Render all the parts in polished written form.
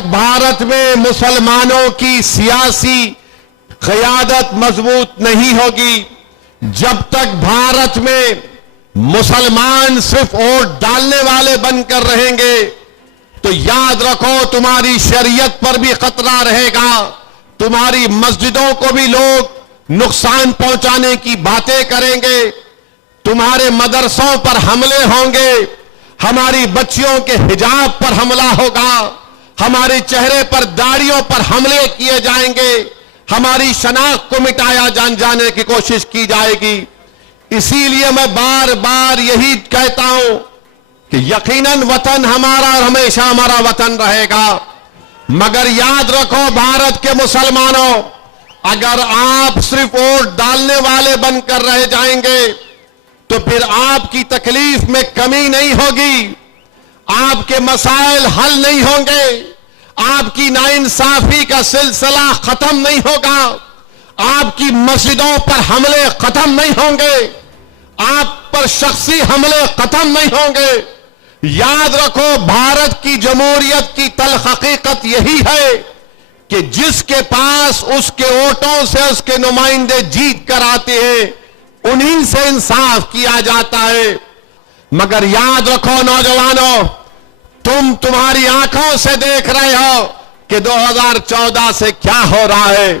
तक भारत में मुसलमानों की सियासी क़यादत मजबूत नहीं होगी, जब तक भारत में मुसलमान सिर्फ वोट डालने वाले बनकर रहेंगे, तो याद रखो तुम्हारी शरीयत पर भी खतरा रहेगा, तुम्हारी मस्जिदों को भी लोग नुकसान पहुंचाने की बातें करेंगे, तुम्हारे मदरसों पर हमले होंगे, हमारी बच्चियों के हिजाब पर हमला होगा, हमारे चेहरे पर दाढ़ियों पर हमले किए जाएंगे, हमारी शनाख्त को मिटाया जाने की कोशिश की जाएगी। इसीलिए मैं बार बार यही कहता हूं कि यकीनन वतन हमारा और हमेशा हमारा वतन रहेगा, मगर याद रखो भारत के मुसलमानों, अगर आप सिर्फ वोट डालने वाले बनकर रह जाएंगे तो फिर आपकी तकलीफ में कमी नहीं होगी, आपके मसाइल हल नहीं होंगे, आपकी नाइंसाफी का सिलसिला खत्म नहीं होगा, आपकी मस्जिदों पर हमले खत्म नहीं होंगे, आप पर शख्सी हमले खत्म नहीं होंगे। याद रखो भारत की जमहूरियत की तल्ख हकीकत यही है कि जिसके पास उसके वोटों से उसके नुमाइंदे जीत कर आते हैं, उन्हीं से इंसाफ किया जाता है। मगर याद रखो नौजवानों, तुम्हारी आंखों से देख रहे हो कि 2014 से क्या हो रहा है।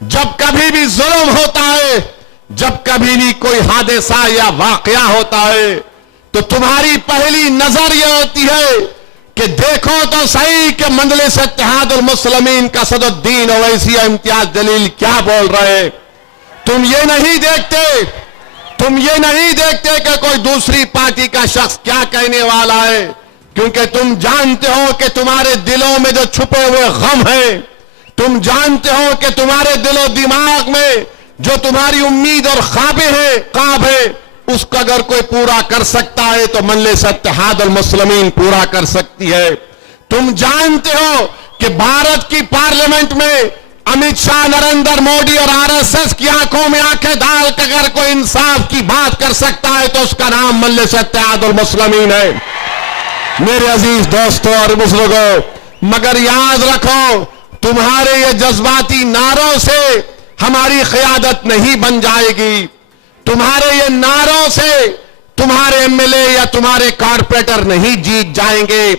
जब कभी भी जुल्म होता है, जब कभी भी कोई हादसा या वाकया होता है, तो तुम्हारी पहली नजर यह होती है कि देखो तो सही कि मजलिस इत्तेहादुल मुस्लिमीन का सदरुद्दीन ओवैसी इम्तियाज जलील क्या बोल रहे हैं। तुम ये नहीं देखते कि कोई दूसरी पार्टी का शख्स क्या कहने वाला है, क्योंकि तुम जानते हो कि तुम्हारे दिलों में जो छुपे हुए गम है, तुम जानते हो कि तुम्हारे दिलो दिमाग में जो तुम्हारी उम्मीद और ख्वाब है, उसको अगर कोई पूरा कर सकता है तो मजलिस इत्तेहादुल मुस्लिमीन पूरा कर सकती है। तुम जानते हो कि भारत की पार्लियामेंट में अमित शाह, नरेंद्र मोदी और आरएसएस की आंखों में आंखें डाल कर अगर कोई इंसाफ की बात कर सकता है तो उसका नाम मजलिस इत्तेहादुल मुस्लिमीन है। मेरे अजीज दोस्तों और बुजुर्गों, मगर याद रखो तुम्हारे ये जज्बाती नारों से हमारी क़यादत नहीं बन जाएगी, तुम्हारे ये नारों से तुम्हारे एमएलए या तुम्हारे कारपोरेटर नहीं जीत जाएंगे।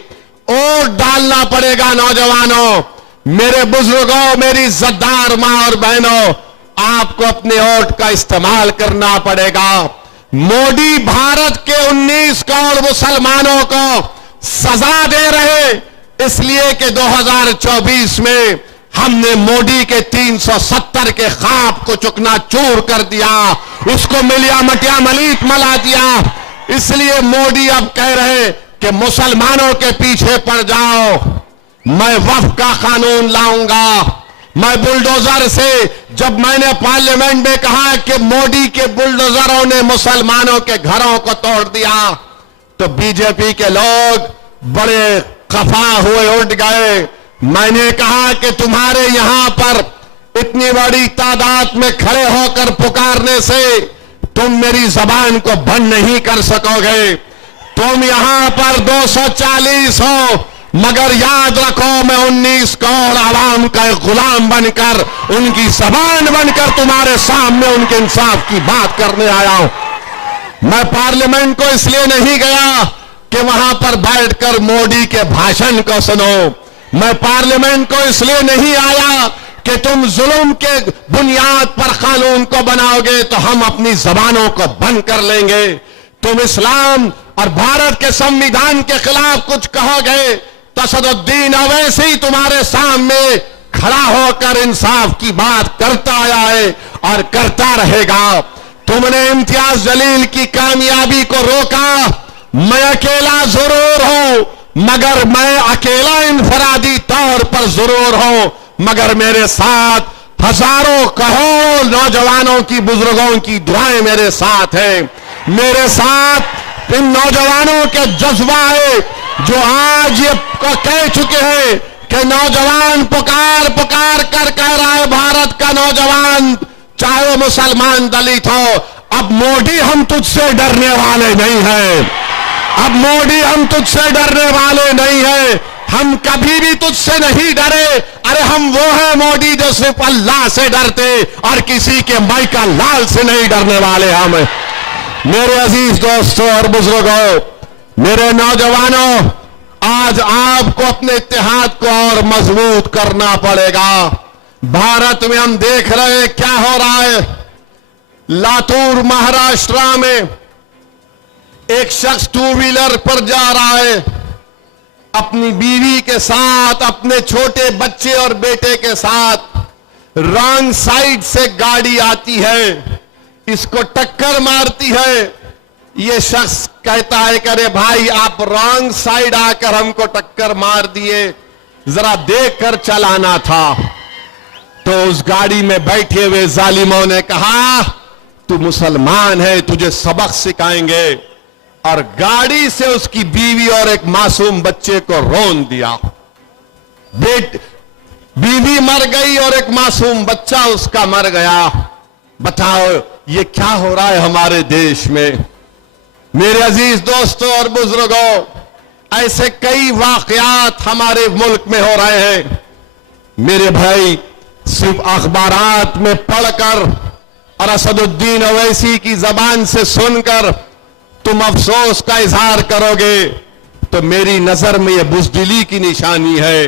वोट डालना पड़ेगा नौजवानों, मेरे बुजुर्गों, मेरी इज्जतदार मां और बहनों, आपको अपने वोट का इस्तेमाल करना पड़ेगा। मोदी भारत के 19 करोड़ मुसलमानों को सजा दे रहे, इसलिए कि 2024 में हमने मोदी के 370 के ख्वाब को चुकनाचूर कर दिया, उसको मिलिया मटिया मलीट मला दिया। इसलिए मोदी अब कह रहे कि मुसलमानों के पीछे पड़ जाओ, मैं वक्फ का कानून लाऊंगा। मैं बुलडोजर से, जब मैंने पार्लियामेंट में कहा कि मोदी के बुलडोजरों ने मुसलमानों के घरों को तोड़ दिया, तो बीजेपी के लोग बड़े खफा हुए, उठ गए। मैंने कहा कि तुम्हारे यहां पर इतनी बड़ी तादाद में खड़े होकर पुकारने से तुम मेरी जबान को बंद नहीं कर सकोगे। तुम यहां पर 240 हो, मगर याद रखो मैं 19 करोड़ आवाम का एक गुलाम बनकर, उनकी जबान बनकर तुम्हारे सामने उनके इंसाफ की बात करने आया हूं। मैं पार्लियामेंट को इसलिए नहीं गया कि वहां पर बैठकर मोदी के भाषण को सुनो, मैं पार्लियामेंट को इसलिए नहीं आया कि तुम जुल्म के बुनियाद पर कानून को बनाओगे तो हम अपनी जबानों को बंद कर लेंगे। तुम इस्लाम और भारत के संविधान के खिलाफ कुछ कहोगे तो सदरुद्दीन ओवैसी तुम्हारे सामने खड़ा होकर इंसाफ की बात करता आया है और करता रहेगा। तुमने इम्तियाज जलील की कामयाबी को रोका, मैं अकेला जरूर हूं, मगर मैं अकेला इनफरादी तौर पर जरूर हूं, मगर मेरे साथ हजारों करोड़ नौजवानों की, बुजुर्गों की दुआएं मेरे साथ हैं। मेरे साथ इन नौजवानों के जज्बा है जो आज ये कह चुके हैं कि नौजवान पुकार पुकार कर कह रहा है, भारत का नौजवान चाहे वो मुसलमान दलित हो, अब मोदी हम तुझसे डरने वाले नहीं हैं, अब मोदी हम तुझसे डरने वाले नहीं हैं, हम कभी भी तुझसे नहीं डरे। अरे हम वो हैं मोदी जो सिर्फ अल्लाह से डरते और किसी के माइका लाल से नहीं डरने वाले हम। मेरे अजीज दोस्तों और बुजुर्गों, मेरे नौजवानों, आज आपको अपने इत्तेहाद को और मजबूत करना पड़ेगा। भारत में हम देख रहे हैं क्या हो रहा है। लातूर महाराष्ट्र में एक शख्स 2 व्हीलर पर जा रहा है, अपनी बीवी के साथ, अपने छोटे बच्चे और बेटे के साथ। रॉन्ग साइड से गाड़ी आती है, इसको टक्कर मारती है। यह शख्स कहता है कि अरे भाई, आप रॉन्ग साइड आकर हमको टक्कर मार दिए, जरा देख कर चलाना था। तो उस गाड़ी में बैठे हुए जालिमों ने कहा, तू मुसलमान है, तुझे सबक सिखाएंगे, और गाड़ी से उसकी बीवी और एक मासूम बच्चे को रौंद दिया। बीवी मर गई और एक मासूम बच्चा उसका मर गया। बताओ ये क्या हो रहा है हमारे देश में। मेरे अजीज दोस्तों और बुजुर्गों, ऐसे कई वाकयात हमारे मुल्क में हो रहे हैं। मेरे भाई, सिर्फ अखबारात में पढ़कर और असदुद्दीन ओवैसी की जबान से सुनकर तुम अफसोस का इजहार करोगे तो मेरी नजर में यह बुज़दिली की निशानी है।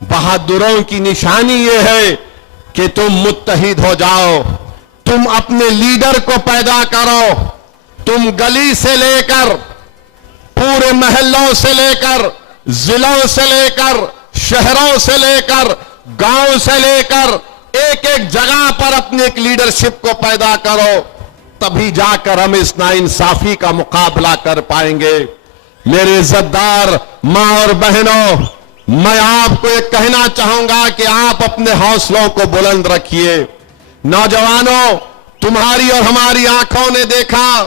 बहादुरों की निशानी यह है कि तुम मुत्तहिद हो जाओ, तुम अपने लीडर को पैदा करो। तुम गली से लेकर, पूरे मोहल्लों से लेकर, जिलों से लेकर, शहरों से लेकर, गांव से लेकर, एक एक जगह पर अपनी एक लीडरशिप को पैदा करो, तभी जाकर हम इस नाइंसाफी का मुकाबला कर पाएंगे। मेरे इज्जतदार मां और बहनों, मैं आपको एक कहना चाहूंगा कि आप अपने हौसलों को बुलंद रखिए। नौजवानों, तुम्हारी और हमारी आंखों ने देखा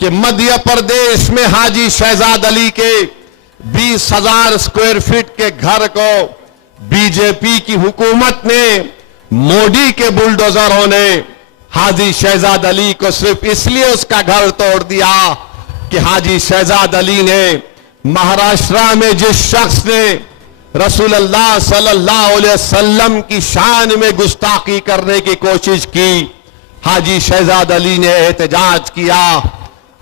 कि मध्य प्रदेश में हाजी शहजाद अली के 20,000 स्क्वायर फीट के घर को बीजेपी की हुकूमत ने, मोदी के बुलडोजरों ने हाजी शहजाद अली को सिर्फ इसलिए उसका घर तोड़ दिया कि हाजी शहजाद अली ने महाराष्ट्र में जिस शख्स ने रसूलुल्लाह सल्लल्लाहु अलैहि वसल्लम की शान में गुस्ताखी करने की कोशिश की, हाजी शहजाद अली ने एहतजाज किया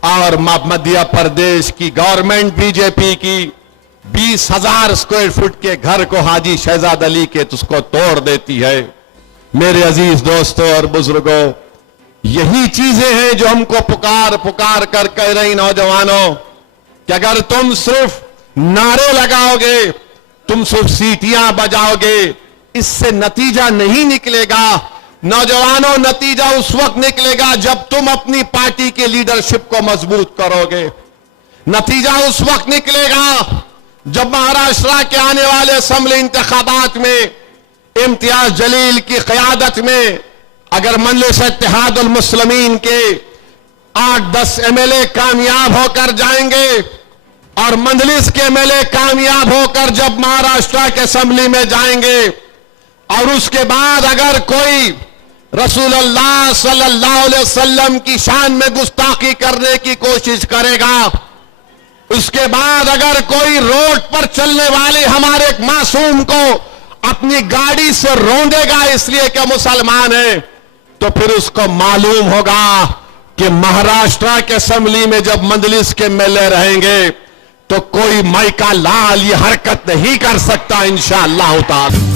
और मध्य प्रदेश की गवर्नमेंट बीजेपी की 20,000 स्क्वायर फुट के घर को हाजी शहजाद अली के उसको तोड़ देती है। मेरे अजीज दोस्तों और बुजुर्गों, यही चीजें हैं जो हमको पुकार पुकार कर कह रही नौजवानों कि अगर तुम सिर्फ नारे लगाओगे, तुम सिर्फ सीटियां बजाओगे, इससे नतीजा नहीं निकलेगा। नौजवानों, नतीजा उस वक्त निकलेगा जब तुम अपनी पार्टी के लीडरशिप को मजबूत करोगे। नतीजा उस वक्त निकलेगा जब महाराष्ट्र के आने वाले असेंबली इंतखाबात में इम्तियाज जलील की क़यादत में अगर मजलिस इत्तेहादुल मुस्लिमीन के 8-10 एमएलए कामयाब होकर जाएंगे और मजलिस के एमएलए कामयाब होकर जब महाराष्ट्र के असेंबली में जाएंगे और उसके बाद अगर कोई रसूलुल्लाह सल्लल्लाहु अलैहि वसल्लम की शान में गुस्ताखी करने की कोशिश करेगा, उसके बाद अगर कोई रोड पर चलने वाले हमारे एक मासूम को अपनी गाड़ी से रौंदेगा इसलिए कि मुसलमान है, तो फिर उसको मालूम होगा कि महाराष्ट्र के असेंबली में जब मजलिस के एमएलए रहेंगे तो कोई माइका लाल ये हरकत नहीं कर सकता इंशाअल्लाह ताला।